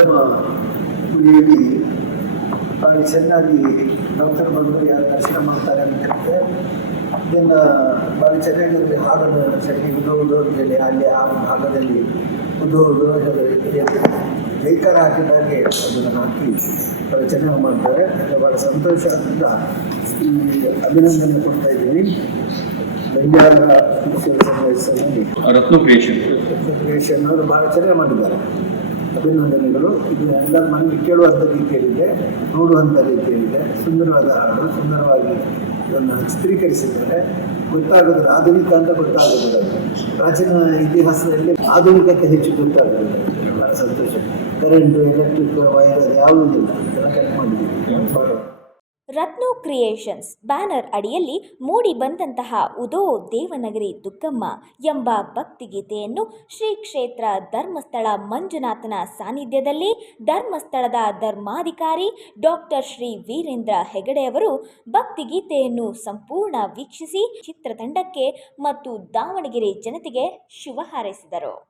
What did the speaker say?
ದುರ್ಗಮ್ಮ ಗುಡಿಯಲ್ಲಿ ಭಾಳ ಚೆನ್ನಾಗಿ ಭಕ್ತರು ಬಂದು ಯಾರು ದರ್ಶನ ಮಾಡ್ತಾರೆ ಅಂತ ಇದನ್ನು ಭಾಳ ಚೆನ್ನಾಗಿ ಹಾಡನ್ನು ಚೆನ್ನಾಗಿ ಉದೋದು ಅಂತೇಳಿ ಅಲ್ಲಿ ಆ ಭಾಗದಲ್ಲಿ ಉದೋದು ಲೇಖನ ಹಾಕಿದಾಗೆ ಅದನ್ನು ಹಾಕಿ ಭಾಳ ಚೆನ್ನಾಗಿ ಮಾಡ್ತಾರೆ. ಭಾಳ ಸಂತೋಷದಿಂದ ಅಭಿನಂದನೆ ಕೊಡ್ತಾ ಇದ್ದೀನಿ. ಬೆಂಗಾಲ ರತ್ನ ಕ್ರಿಯೇಷನ್ ಅವರು ಭಾಳ ಚೆನ್ನಾಗಿ ಮಾಡಿದ್ದಾರೆ. ಅಭಿನಂದನೆಗಳು. ಇದು ಎಲ್ಲ ಮನೆಗೆ ಕೇಳುವಂಥ ರೀತಿಯಲ್ಲಿದೆ, ನೋಡುವಂಥ ರೀತಿಯಲ್ಲಿದೆ. ಸುಂದರವಾದ ಹಾಡು, ಸುಂದರವಾಗಿ ಇದನ್ನು ಚಿತ್ರೀಕರಿಸಿದ್ದಾರೆ. ಗೊತ್ತಾಗೋದಿಲ್ಲ, ಆಧುನಿಕ ಅಂತ ಗೊತ್ತಾಗೋದಿಲ್ಲ. ಪ್ರಾಚೀನ ಇತಿಹಾಸದಲ್ಲಿ ಆಧುನಿಕತೆ ಹೆಚ್ಚು ಗೊತ್ತಾಗೋದಿಲ್ಲ. ಭಾಳ ಸಂತೋಷ. ಕರೆಂಟು, ಎಲೆಕ್ಟ್ರಿಕ್ ವೈರ್ ಅದು ಯಾವುದೂ ಇಲ್ಲ, ಎಲ್ಲ ಕಟ್ ಮಾಡಿದ್ದೀವಿ. ರತ್ನ ಕ್ರಿಯೇಷನ್ಸ್ ಬ್ಯಾನರ್ ಅಡಿಯಲ್ಲಿ ಮೂಡಿ ಬಂದಂತಹ ಉದೋ ದೇವನಗರಿ ದುಗ್ಗಮ್ಮ ಎಂಬ ಭಕ್ತಿಗೀತೆಯನ್ನು ಶ್ರೀ ಕ್ಷೇತ್ರ ಧರ್ಮಸ್ಥಳ ಮಂಜುನಾಥನ ಸಾನ್ನಿಧ್ಯದಲ್ಲಿ ಧರ್ಮಸ್ಥಳದ ಧರ್ಮಾಧಿಕಾರಿ ಡಾಕ್ಟರ್ ಶ್ರೀ ವೀರೇಂದ್ರ ಹೆಗಡೆಯವರು ಭಕ್ತಿಗೀತೆಯನ್ನು ಸಂಪೂರ್ಣ ವೀಕ್ಷಿಸಿ ಚಿತ್ರತಂಡಕ್ಕೆ ಮತ್ತು ದಾವಣಗೆರೆ ಜನತೆಗೆ ಶುಭ ಹಾರೈಸಿದರು.